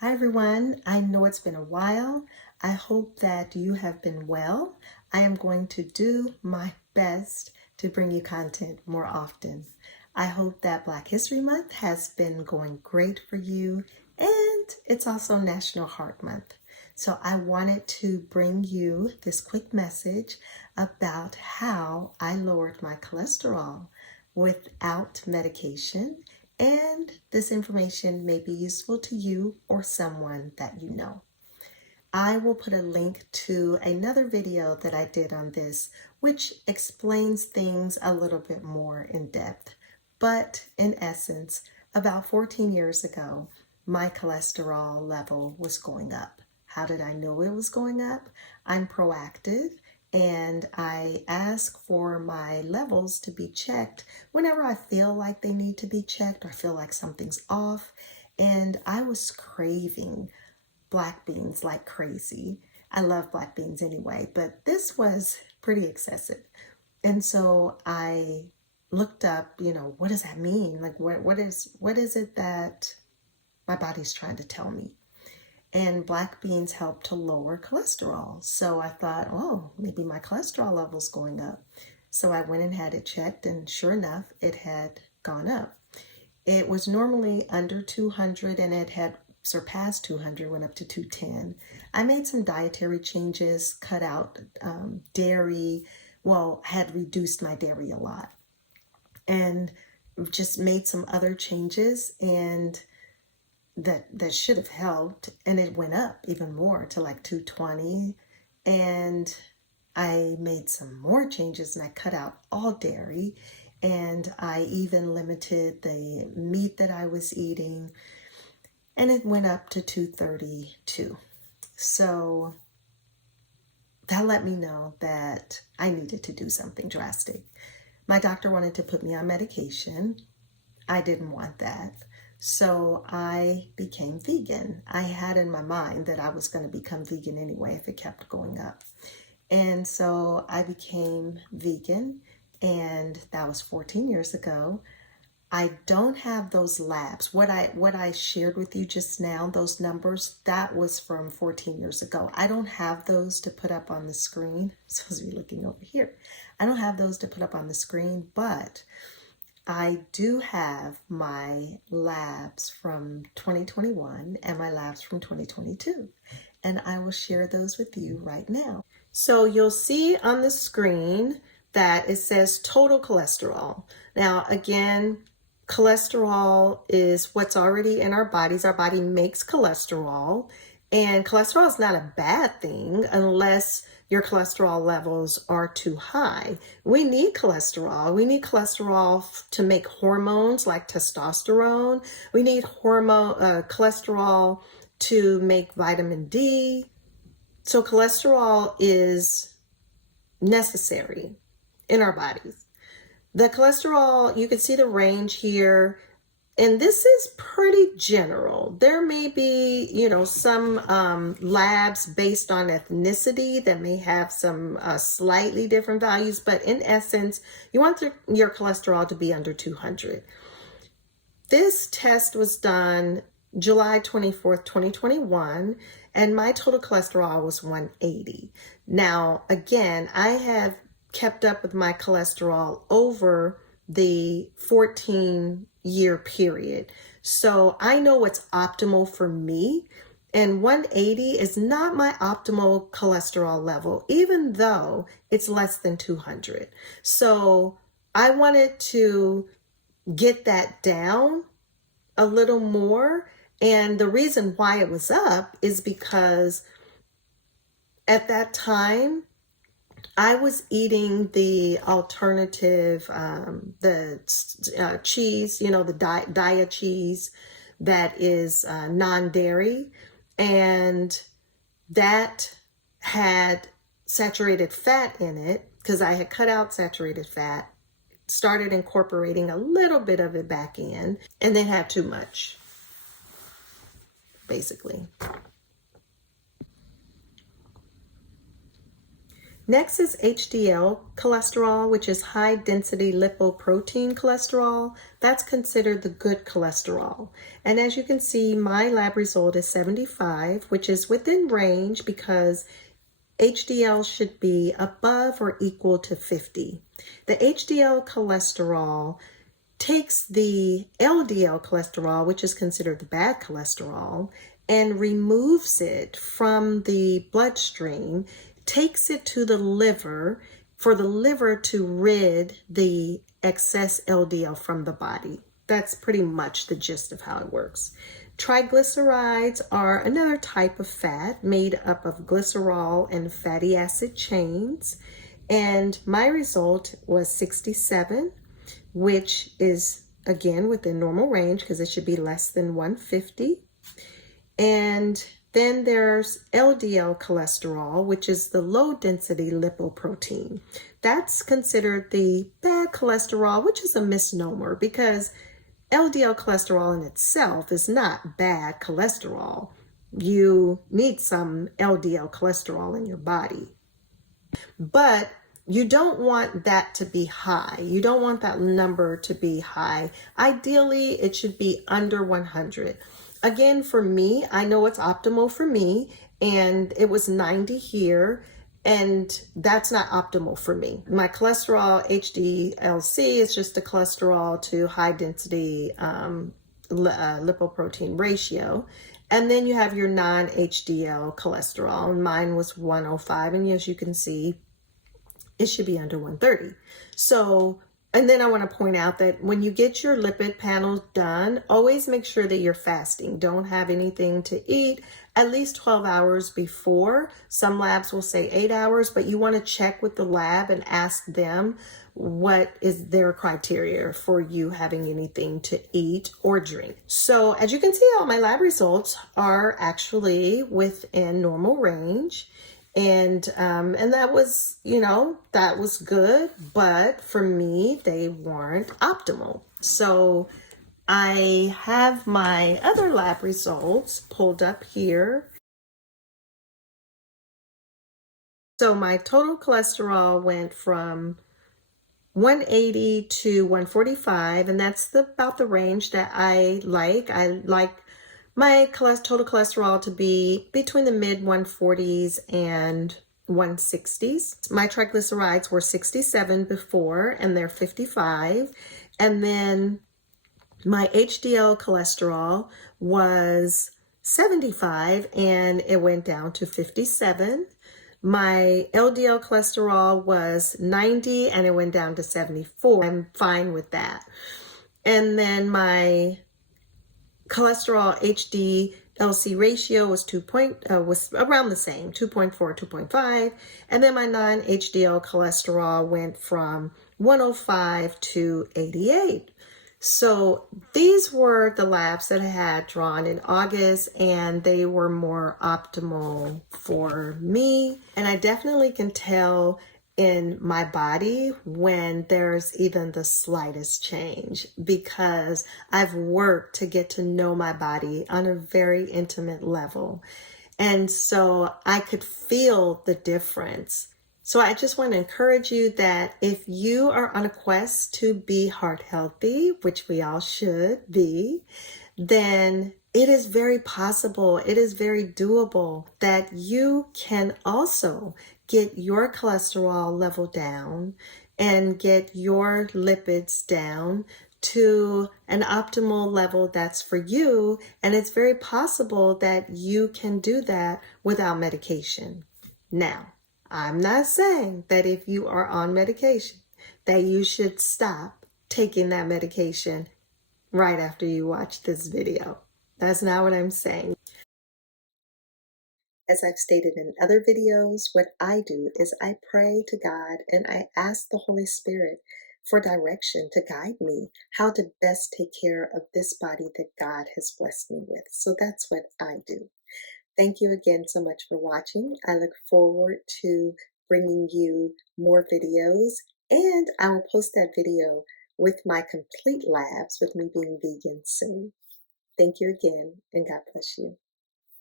Hi everyone, I know it's been a while. I hope that you have been well. I am going to do my best to bring you content more often. I hope that Black History Month has been going great for you, and it's also National Heart Month. So I wanted to bring you this quick message about how I lowered my cholesterol without medication, and this information may be useful to you or someone that you know. I will put a link to another video that I did on this, which explains things a little bit more in depth. But in essence, about 14 years ago, my cholesterol level was going up. How did I know it was going up? I'm proactive and I ask for my levels to be checked whenever I feel like they need to be checked or feel like something's off. And I was craving black beans like crazy. I love black beans anyway, but this was pretty excessive. And so I looked up, what does that mean? Like what is it that my body's trying to tell me? And black beans help to lower cholesterol. So I thought, oh, maybe my cholesterol level's going up. So I went and had it checked, and sure enough, it had gone up. It was normally under 200 and it had surpassed 200, went up to 210. I made some dietary changes, cut out dairy, had reduced my dairy a lot, and just made some other changes, and that should have helped, and it went up even more to like 220. And I made some more changes and I cut out all dairy, and I even limited the meat that I was eating, and it went up to 232. So that let me know that I needed to do something drastic. My doctor wanted to put me on medication. I didn't want that. So I became vegan. I had in my mind that I was going to become vegan anyway if it kept going up. And so I became vegan, and that was 14 years ago. I don't have those labs. What I shared with you just now, those numbers, that was from 14 years ago. I don't have those to put up on the screen. I'm supposed to be looking over here. I don't have those to put up on the screen, but I do have my labs from 2021 and my labs from 2022, and I will share those with you right now. So you'll see on the screen that it says total cholesterol. Now, again, cholesterol is what's already in our bodies. Our body makes cholesterol, and cholesterol is not a bad thing unless your cholesterol levels are too high. We need cholesterol. We need cholesterol to make hormones like testosterone. We need cholesterol to make vitamin D. So cholesterol is necessary in our bodies. The cholesterol, you can see the range here, and this is pretty general. There may be, some labs based on ethnicity that may have some slightly different values, but in essence, you want your cholesterol to be under 200. This test was done July 24th, 2021, and my total cholesterol was 180. Now, again, I have kept up with my cholesterol over the 14-year period. So I know what's optimal for me, and 180 is not my optimal cholesterol level, even though it's less than 200. So I wanted to get that down a little more. And the reason why it was up is because at that time, I was eating the alternative, cheese, the Daiya cheese that is non-dairy, and that had saturated fat in it because I had cut out saturated fat, started incorporating a little bit of it back in, and then had too much, basically. Next is HDL cholesterol, which is high density lipoprotein cholesterol. That's considered the good cholesterol. And as you can see, my lab result is 75, which is within range because HDL should be above or equal to 50. The HDL cholesterol takes the LDL cholesterol, which is considered the bad cholesterol, and removes it from the bloodstream, takes it to the liver for the liver to rid the excess LDL from the body. That's pretty much the gist of how it works. Triglycerides are another type of fat made up of glycerol and fatty acid chains. And my result was 67, which is again within normal range because it should be less than 150. And then there's LDL cholesterol, which is the low density lipoprotein. That's considered the bad cholesterol, which is a misnomer because LDL cholesterol in itself is not bad cholesterol. You need some LDL cholesterol in your body. But you don't want that to be high. You don't want that number to be high. Ideally, it should be under 100. Again, for me, I know it's optimal for me, and it was 90 here, and that's not optimal for me. My cholesterol, HDLC, is just a cholesterol to high density lipoprotein ratio. And then you have your non-HDL cholesterol, and mine was 105, and as you can see, it should be under 130. So, and then I want to point out that when you get your lipid panel done, always make sure that you're fasting. Don't have anything to eat at least 12 hours before. Some labs will say 8 hours, but you want to check with the lab and ask them what is their criteria for you having anything to eat or drink. So as you can see, all my lab results are actually within normal range. And that was, that was good, but for me, they weren't optimal. So I have my other lab results pulled up here. So my total cholesterol went from 180 to 145, and that's about the range that I like. I like my total cholesterol to be between the mid 140s and 160s. My triglycerides were 67 before, and they're 55. And then my HDL cholesterol was 75, and it went down to 57. My LDL cholesterol was 90, and it went down to 74. I'm fine with that. And then my cholesterol HDLC ratio was was around the same, 2.4, 2.5. And then my non-HDL cholesterol went from 105 to 88. So these were the labs that I had drawn in August, and they were more optimal for me. And I definitely can tell in my body when there's even the slightest change because I've worked to get to know my body on a very intimate level. And so I could feel the difference. So I just want to encourage you that if you are on a quest to be heart healthy, which we all should be, then it is very possible, it is very doable that you can also get your cholesterol level down and get your lipids down to an optimal level that's for you. And it's very possible that you can do that without medication. Now, I'm not saying that if you are on medication, that you should stop taking that medication right after you watch this video. That's not what I'm saying. As I've stated in other videos, what I do is I pray to God and I ask the Holy Spirit for direction to guide me how to best take care of this body that God has blessed me with. So that's what I do. Thank you again so much for watching. I look forward to bringing you more videos, and I will post that video with my complete labs with me being vegan soon. Thank you again, and God bless you.